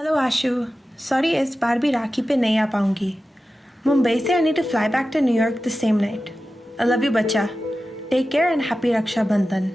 Hello आशु, sorry इस बार भी राखी पे नहीं आ पाऊंगी। मुंबई से I need to fly back to New York the same night. I love you बच्चा, take care and happy Rakshabandhan.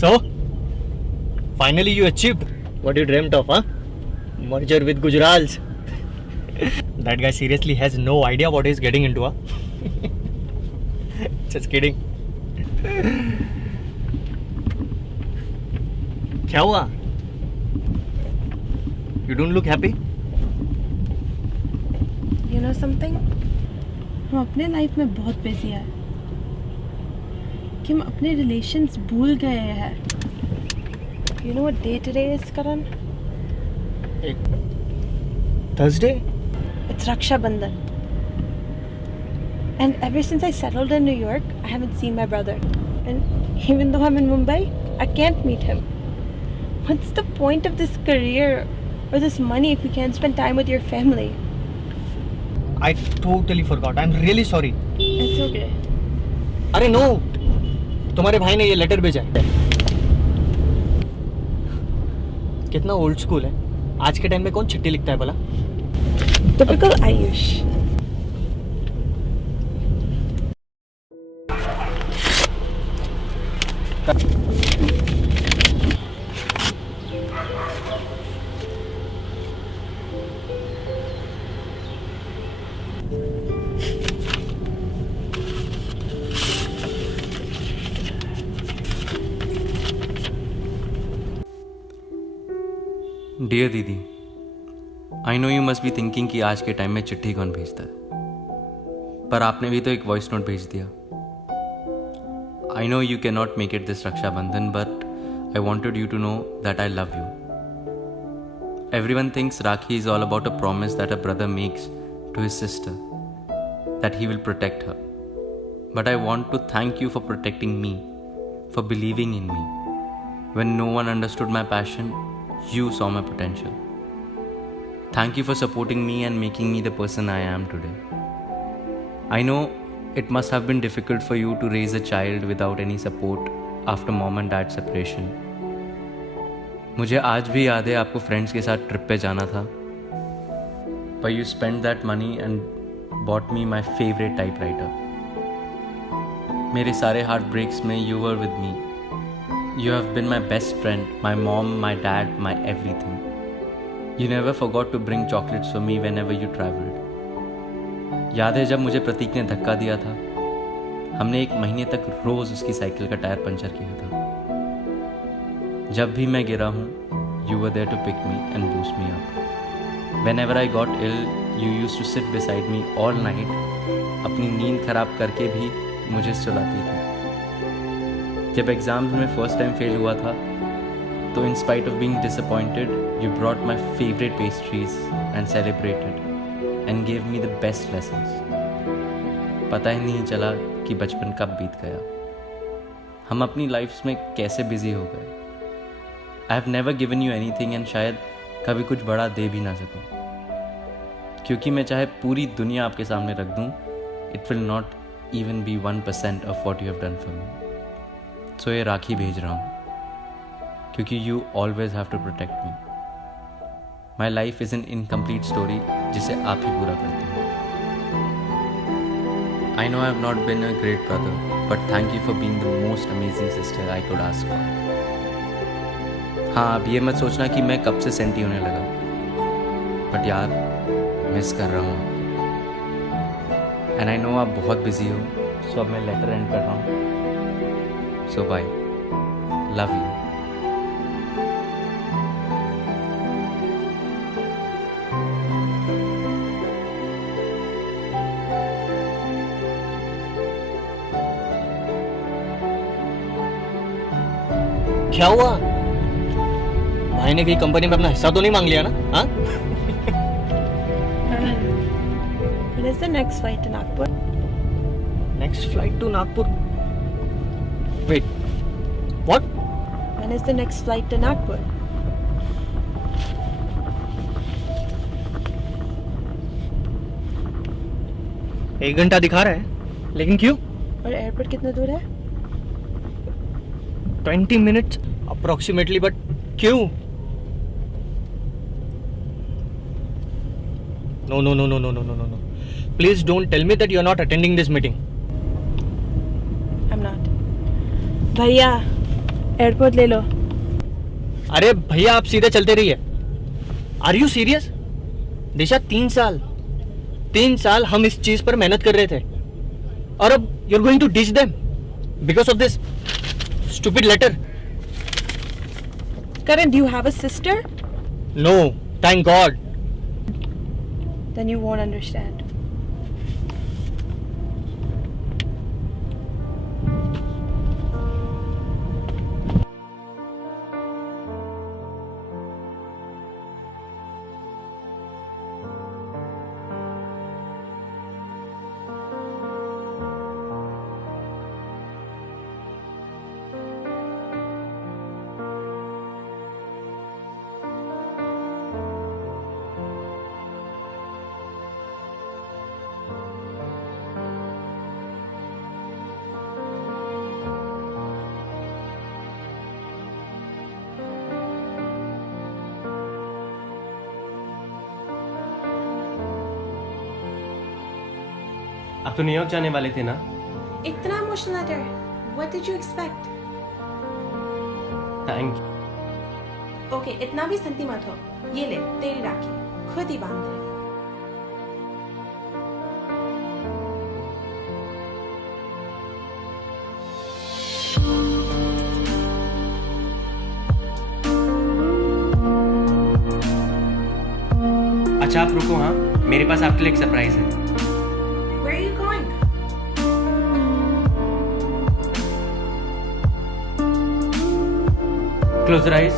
So, finally you achieved what you dreamt of, huh? Merger with Gujrals. That guy seriously has no idea what he's getting into, huh? Just kidding. क्या हुआ? You don't look happy? You know something? हम अपने life में बहुत busy हैं कि हम अपने रिलेशंस भूल गए हैं। You know what day today is, Karan? Thursday? It's Raksha Bandhan. And ever since I settled in New York, I haven't seen my brother. And even though I'm in Mumbai, I can't meet him. What's the point of this career or this money if you can't spend time with your family? I totally forgot. I'm really sorry. It's okay. अरे no! तुम्हारे भाई ने ये letter भेजा है। कितना old school है। आज के टाइम में कौन चिट्ठी लिखता है भला? Typical Ayush. डियर दीदी, आई know you must be thinking कि आज के टाइम में चिट्ठी कौन भेजता है, पर आपने भी तो एक वॉइस नोट भेज दिया। I know you can not make it this Rakshabandhan, but I wanted you to know that I love you. Everyone thinks Rakhi is all about a promise that a brother makes to his sister that he will protect her, but I want to thank you for protecting me, for believing in me when no one understood my passion. You saw my potential. Thank you for supporting me and making me the person I am today. I know it must have been difficult for you to raise a child without any support after mom and dad separation. मुझे आज भी याद है आपको friends के साथ trip पे जाना था, but you spent that money and bought me my favorite typewriter. मेरे सारे हार्ट ब्रेक्स में you were with me. You have been my best friend, my mom, my dad, my everything. You never forgot to bring chocolates for me whenever you traveled. याद है जब मुझे प्रतीक ने धक्का दिया था, हमने 1 महीने तक रोज उसकी साइकिल का टायर पंचर किया था। जब भी मैं गिरा हूँ, you were there to pick me and boost me up. Whenever I got ill, you used to sit beside me all night. अपनी नींद खराब करके भी मुझे सुलाती थी। जब एग्जाम्स में फर्स्ट टाइम फेल हुआ था, तो in spite of being disappointed, you brought my favourite pastries and celebrated and gave me the best lessons. पता ही नहीं चला कि बचपन कब बीत गया। हम अपनी लाइफ्स में कैसे बिजी हो गए। I have never given you anything and शायद कभी कुछ बड़ा दे भी ना सकूं, क्योंकि मैं चाहे पूरी दुनिया आपके सामने रख दूं, it will not even be 1% of what you have done for me. So ये राखी भेज रहा हूँ क्योंकि you always have to protect me. My life is an incomplete story जिसे आप ही पूरा करते हैं. I know I have not been a great brother, but thank you for being the most amazing sister I could ask for. हाँ, अब ये मत सोचना कि मैं कब से सेंटी होने लगा, बट यार मिस कर रहा हूँ. एंड आई नो आप बहुत बिजी हो, सो अब मैं लेटर एंड कर रहा हूँ. सो बाय, लव यू. क्या हुआ? भाई ने कहीं कंपनी में अपना हिस्सा तो नहीं मांग लिया ना? हाँ? When is the next flight to Nagpur? Next flight to Nagpur. Wait, what? When is the next flight to Nagpur? एक घंटा दिखा रहा है, लेकिन क्यों? और एयरपोर्ट कितना दूर है? 20 minutes approximately, but क्यों? No. Please don't tell me that you are not attending this meeting. I'm not. भैया, एयरपोर्ट ले लो. अरे भैया, आप सीधे चलते रहिए. Are you serious? दिशा, 3 साल हम इस चीज पर मेहनत कर रहे थे, और अब you're going to ditch them because of this stupid letter. Karan, do you have a sister? No, thank God. Then you won't understand. आप तो न्यूयॉर्क जाने वाले थे ना? इतना emotional letter. What did you expect? Thank you. Okay, इतना भी संती मत हो. ये ले तेरी राखी, खुद ही बांध दे. अच्छा आप रुको, हाँ मेरे पास आपके लिए एक सरप्राइज है. Where are you going? Close your eyes.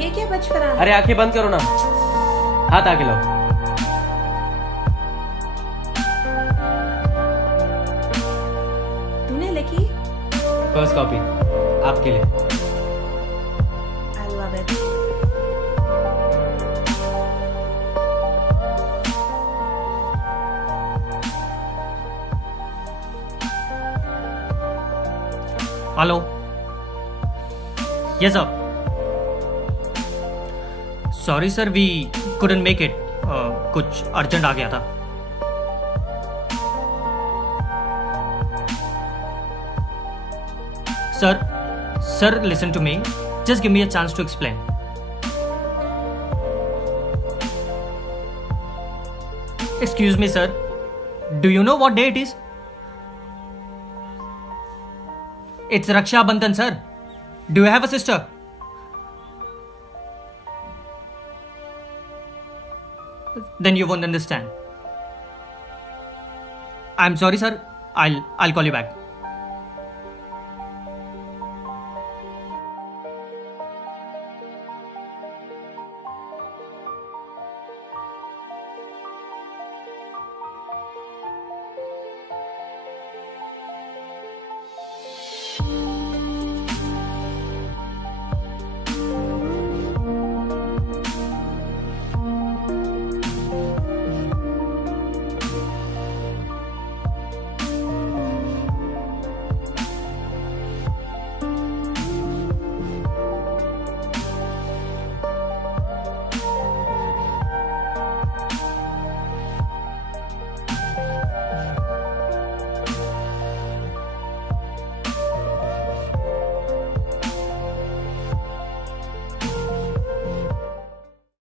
ये क्या बचपना है? अरे आंखें बंद करो ना, हाथ आगे लाओ. तूने लिखी? फर्स्ट कॉपी आपके लिए. I love it. Hello. Yes sir. Sorry sir, we couldn't make it. कुछ अर्जेंट आ गया था. Sir, listen to me. Just give me a chance to explain. Excuse me sir. Do you know what day it is? It's Raksha Bandhan, sir. Do you have a sister? Then you won't understand. I'm sorry, sir. I'll call you back.